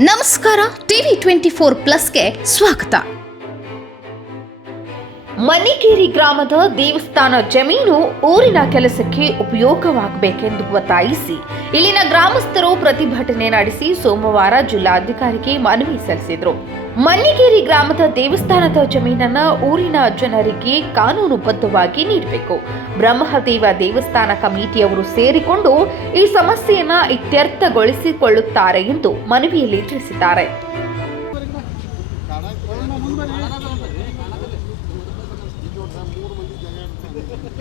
ನಮಸ್ಕಾರ, ಟಿವಿ 24+ಗೆ ಸ್ವಾಗತ. ಮನ್ನಿಕೇರಿ ಗ್ರಾಮದ ದೇವಸ್ಥಾನ ಜಮೀನು ಊರಿನ ಕೆಲಸಕ್ಕೆ ಉಪಯೋಗವಾಗಬೇಕೆಂದು ಒತ್ತಾಯಿಸಿ ಇಲ್ಲಿನ ಗ್ರಾಮಸ್ಥರು ಪ್ರತಿಭಟನೆ ನಡೆಸಿ ಸೋಮವಾರ ಜಿಲ್ಲಾಧಿಕಾರಿಗೆ ಮನವಿ ಸಲ್ಲಿಸಿದರು. ಮನ್ನಿಕೇರಿ ಗ್ರಾಮದ ದೇವಸ್ಥಾನದ ಜಮೀನನ್ನ ಊರಿನ ಜನರಿಗೆ ಕಾನೂನುಬದ್ಧವಾಗಿ ನೀಡಬೇಕು. ಬ್ರಹ್ಮದೇವ ದೇವಸ್ಥಾನ ಕಮಿಟಿಯವರು ಸೇರಿಕೊಂಡು ಈ ಸಮಸ್ಯೆಯನ್ನ ಇತ್ಯರ್ಥಗೊಳಿಸಿಕೊಳ್ಳುತ್ತಾರೆ ಎಂದು ಮನವಿಯಲ್ಲಿ ತಿಳಿಸಿದ್ದಾರೆ.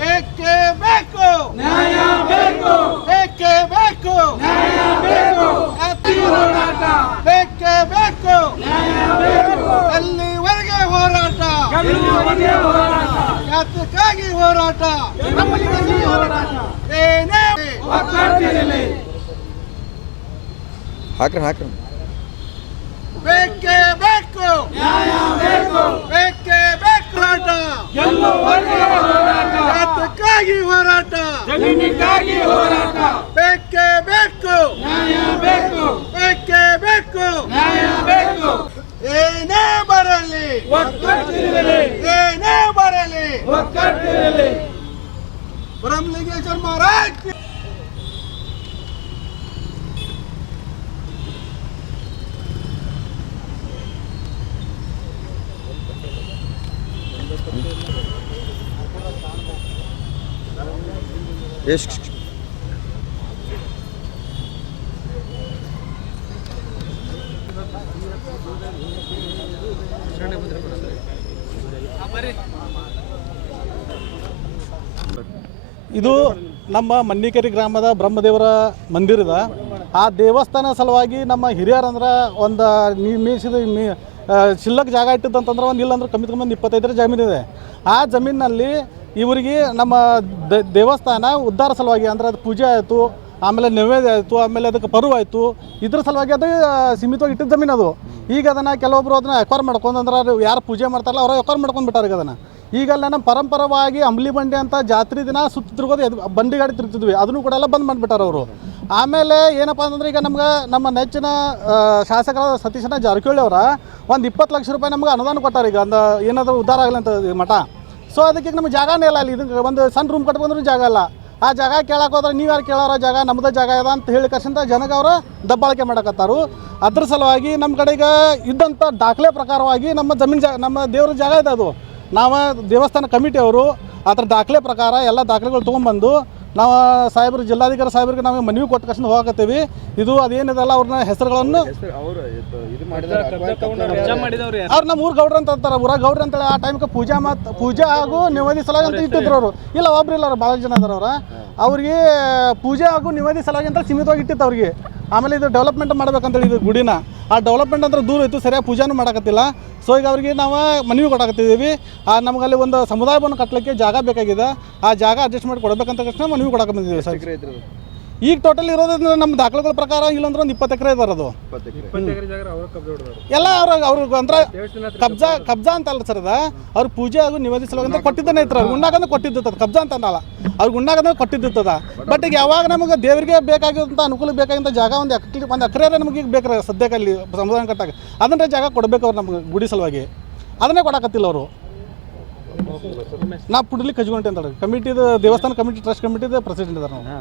ಬೇಕೇ ಬೇಕು ನ್ಯಾಯ ಬೇಕು, ಬೇಕೇ ಬೇಕು ನ್ಯಾಯ ಬೇಕು, ಅತಿ ಹೋರಾಟ ಬೇಕೇ ಬೇಕು ನ್ಯಾಯ ಬೇಕು, ಎಲ್ಲಿವರೆಗೆ ಹೋರಾಟ, ಎಲ್ಲಿವರೆಗೆ ಹೋರಾಟ, ಯಾತಕ್ಕಾಗಿ ಹೋರಾಟ, ನಮ್ಮಗಾಗಿ ಹೋರಾಟ, ಏನೇ ಒಗ್ಗಟ್ಟಿರಲಿ, ಹಾಕ್ರಿ ಬೇಕೇ ಬೇಕು ನ್ಯಾಯ ಬೇಕು, ಬೇಕೇ ಬೇಕು ಹೋರಾಟ, ಎಲ್ಲವರೆಗೆ ಹೋರಾಟ, ಯಾತಕ್ಕಾಗಿ ಹೋರಾಟ, ಜಮೀನಿಗಾಗಿ ಹೋರಾಟ, ಬೇಕೇ ಬೇಕು ನ್ಯಾಯ ಬೇಕು, ಬೇಕೇ ಬೇಕು ನ್ಯಾಯ ಬೇಕು, ಏನೇ ಬರಲಿ ಒಗ್ಗಟ್ಟಿರಲಿ, ಏನೇ ಬರಲಿ ಒಗ್ಗಟ್ಟಿರಲಿ. ಬ್ರಹ್ಮಲಿಂಗೇಶ್ವರ ಮಹಾರಾಜ್ ಇದು ನಮ್ಮ ಮನ್ನಿಕೇರಿ ಗ್ರಾಮದ ಬ್ರಹ್ಮದೇವರ ಮಂದಿರದ ಆ ದೇವಸ್ಥಾನ ಸಲುವಾಗಿ ನಮ್ಮ ಹಿರಿಯರಂದ್ರೆ ಒಂದು ಮೀಸಿದ ಶಿಲ್ಲಕ್ ಜಾಗ ಇಟ್ಟಿದ್ದಂತಂದ್ರೆ ಒಂದು ಇಲ್ಲಾಂದ್ರೆ ಕಮ್ಮಿ 25 ಜಮೀನಿದೆ. ಆ ಜಮೀನಿನಲ್ಲಿ ಇವರಿಗೆ ನಮ್ಮ ದೇವಸ್ಥಾನ ಉದ್ಧಾರ ಸಲುವಾಗಿ ಅಂದರೆ ಅದು ಪೂಜೆ ಆಯಿತು, ಆಮೇಲೆ ನೈವೇದ್ಯ ಆಯಿತು, ಆಮೇಲೆ ಅದಕ್ಕೆ ಪರ್ವ ಆಯಿತು, ಇದ್ರ ಸಲುವಾಗಿ ಅದು ಸೀಮಿತವಾಗಿ ಇಟ್ಟಿದ್ದ ಜಮೀನು ಅದು. ಈಗ ಅದನ್ನು ಕೆಲವೊಬ್ಬರು ಅದನ್ನು ಎಕ್ವೈರ್ ಮಾಡ್ಕೊಂಡ್ರೆ ಯಾರು ಪೂಜೆ ಮಾಡ್ತಾರಲ್ಲ ಅವರು ಎಕ್ವೈರ್ ಮಾಡ್ಕೊಂಡ್ಬಿಟ್ಟಾರೆ. ಈಗ ಅದನ್ನು ಈಗೆಲ್ಲ ನಮ್ಮ ಪರಂಪರವಾಗಿ ಅಂಬ್ಲಿ ಬಂಡಿ ಅಂತ ಜಾತ್ರೆ ದಿನ ಸುತ್ತ ತಿರ್ಗೋದು ಬಂಡಿ ಗಾಡಿ ತಿರ್ತಿದ್ವಿ, ಅದನ್ನು ಕೂಡ ಎಲ್ಲ ಬಂದ್ ಮಾಡಿಬಿಟ್ಟಾರೆ ಅವರು. ಆಮೇಲೆ ಏನಪ್ಪ ಅಂತಂದ್ರೆ ಈಗ ನಮ್ಗೆ ನಮ್ಮ ನೆಚ್ಚಿನ ಶಾಸಕರಾದ ಸತೀಶಣ್ಣ ಜಾರಕಿಹೊಳಿ ಅವರ ಒಂದು 20 ಲಕ್ಷ ರೂಪಾಯಿ ನಮ್ಗೆ ಅನುದಾನ ಕೊಟ್ಟಾರೆ. ಈಗ ಒಂದು ಏನಾದರೂ ಉದ್ಧಾರ ಆಗಲಿ ಅಂತ ಮಠ. ಸೊ ಅದಕ್ಕೆ ನಮ್ಗೆ ಜಾಗನೇ ಇಲ್ಲ, ಅಲ್ಲಿ ಇದಕ್ಕೆ ಒಂದು ಸಣ್ಣ ರೂಮ್ ಕಟ್ಕೊಂಡ್ರೂ ಜಾಗ ಇಲ್ಲ. ಆ ಜಾಗ ಕೇಳಕ್ಕೆ ಹೋದ್ರೆ ನೀವು ಯಾರು ಕೇಳೋರ ಜಾಗ ನಮ್ಮದೇ ಜಾಗ ಇದೆ ಅಂತ ಹೇಳಿ ಕರ್ಸಿಂದ ಜನಗೆ ಅವರು ದಬ್ಬಾಳಿಕೆ ಮಾಡಕತ್ತಾರು. ಅದ್ರ ಸಲುವಾಗಿ ನಮ್ಮ ಕಡೆಗೆ ಇದ್ದಂಥ ದಾಖಲೆ ಪ್ರಕಾರವಾಗಿ ನಮ್ಮ ಜಮೀನು ನಮ್ಮ ದೇವ್ರ ಜಾಗ ಇದೆ, ಅದು ನಾವು ದೇವಸ್ಥಾನ ಕಮಿಟಿಯವರು ಅದರ ದಾಖಲೆ ಪ್ರಕಾರ ಎಲ್ಲ ದಾಖಲೆಗಳು ತೊಗೊಂಡ್ಬಂದು ನಾವು ಸಾಹೇಬ್ರು ಜಿಲ್ಲಾಧಿಕಾರಿ ಸಾಹೇಬ್ರಿಗೆ ನಾವು ಮನವಿ ಕೊಟ್ಟು ಕಷ್ಟ ಹೋಗತ್ತೀವಿ. ಇದು ಅದೇನಿದೆಲ್ಲ ಅವ್ರನ್ನ ಹೆಸರುಗಳನ್ನು ಅವ್ರು ನಮ್ಮ ಊರು ಗೌಡ್ರ ಅಂತ ಅಂತಾರೆ, ಊರಾಗ ಗೌಡ್ರ ಅಂತೇಳಿ ಆ ಟೈಮ್ಗೆ ಪೂಜಾ ಹಾಗೂ ನಿವೇದಿ ಸಲುವಾಗಿ ಅಂತ ಇಟ್ಟಿದ್ರು ಅವರು. ಇಲ್ಲ ಒಬ್ರು ಇಲ್ಲ, ಅವ್ರು ಭಾಳ ಜನ ಅದಾರ ಅವ್ರ. ಅವ್ರಿಗೆ ಪೂಜೆ ಹಾಗೂ ನಿವೇದಿ ಸಲುವಾಗಿ ಅಂತ ಸೀಮಿತವಾಗಿ ಇಟ್ಟಿತ್ತು ಅವ್ರಿಗೆ. ಆಮೇಲೆ ಇದು ಡೆವಲಪ್ಮೆಂಟ್ ಮಾಡ್ಬೇಕಂತೇಳಿ ಇದು ಗುಡಿನ ಆ ಡೆವಲಪ್ಮೆಂಟ್ ಅಂದ್ರೆ ದೂರ ಇತ್ತು, ಸರಿಯಾಗಿ ಪೂಜಾನು ಮಾಡೋಕತ್ತಿಲ್ಲ. ಸೊ ಈಗ ಅವ್ರಿಗೆ ನಾವು ಮನವಿ ಕೊಡಕತ್ತಿದ್ದೀವಿ. ನಮಗಲ್ಲಿ ಒಂದು ಸಮುದಾಯವನ್ನು ಕಟ್ಟಲಿಕ್ಕೆ ಜಾಗ ಬೇಕಾಗಿದೆ, ಆ ಜಾಗ ಅಡ್ಜಸ್ಟ್ ಮಾಡಿ ಕೊಡಬೇಕಂತ ತಕ್ಷಣ ಮನವಿ ಕೊಡಕ್ಕೆ ಬಂದಿದ್ದೀವಿ ಸರ್. ಈಗ ಟೋಟಲ್ ಇರೋದ್ರಿಂದ ನಮ್ಮ ದಾಖಲೆಗಳ ಪ್ರಕಾರ ಇಲ್ಲಂದ್ರೆ ಒಂದು 20 ಎಕರೆ ಇದಾರೆ. ಅದು ಎಲ್ಲ ಅವ್ರಿಗೆ ಅಂದ್ರೆ ಕಬ್ಜಾ ಅಂತ ಅಲ್ಲ ಸರ್. ಅದ ಅವ್ರ ಪೂಜೆ ಹಾಗೂ ನಿವೇದಿ ಸಲುವಾಗಿ ಅಂತ ಕೊಟ್ಟಿದ್ದಾನೆ ಇತ್ತು. ಅವ್ರಿಗೆ ಉಣ್ಣಾಗಂದ್ರೆ ಕೊಟ್ಟಿದ್ದದ, ಕಬ್ಜಾ ಅಂತ ಅನ್ನಲ್ಲ, ಅವ್ರಿಗೆ ಉಣ್ಣಾಗಂದ್ರೆ ಕೊಟ್ಟಿದ್ದದ. ಬಟ್ ಈಗ ಯಾವಾಗ ನಮಗೆ ದೇವರಿಗೆ ಬೇಕಾಗಿರುವಂಥ ಅನುಕೂಲ ಬೇಕಾಗಿಂತ ಜಾಗ ಒಂದು ಎಕರೆ ನಮಗೆ ಈಗ ಬೇಕಾರೆ ಸದ್ಯಕ್ಕೆ ಅಲ್ಲಿ ಸಮುದಾಯ ಕಟ್ಟಾಗ ಅದನ್ನೇ ಜಾಗ ಕೊಡಬೇಕು ಅವ್ರು ನಮ್ಗೆ ಗುಡಿ ಸಲುವಾಗಿ. ಅದನ್ನೇ ಕೊಡಕತ್ತಿಲ್ಲ ಅವರು. ನಾ ಪುಡ್ಲಿ ಕಜ್ಗುಂಟೆ ಅಂತ ಕಮಿಟಿದ ದೇವಸ್ಥಾನ ಕಮಿಟಿ ಟ್ರಸ್ಟ್ ಕಮಿಟಿದ ಪ್ರೆಸಿಡೆಂಟ್ ಇದ್ದಾರೆ ನಾವು.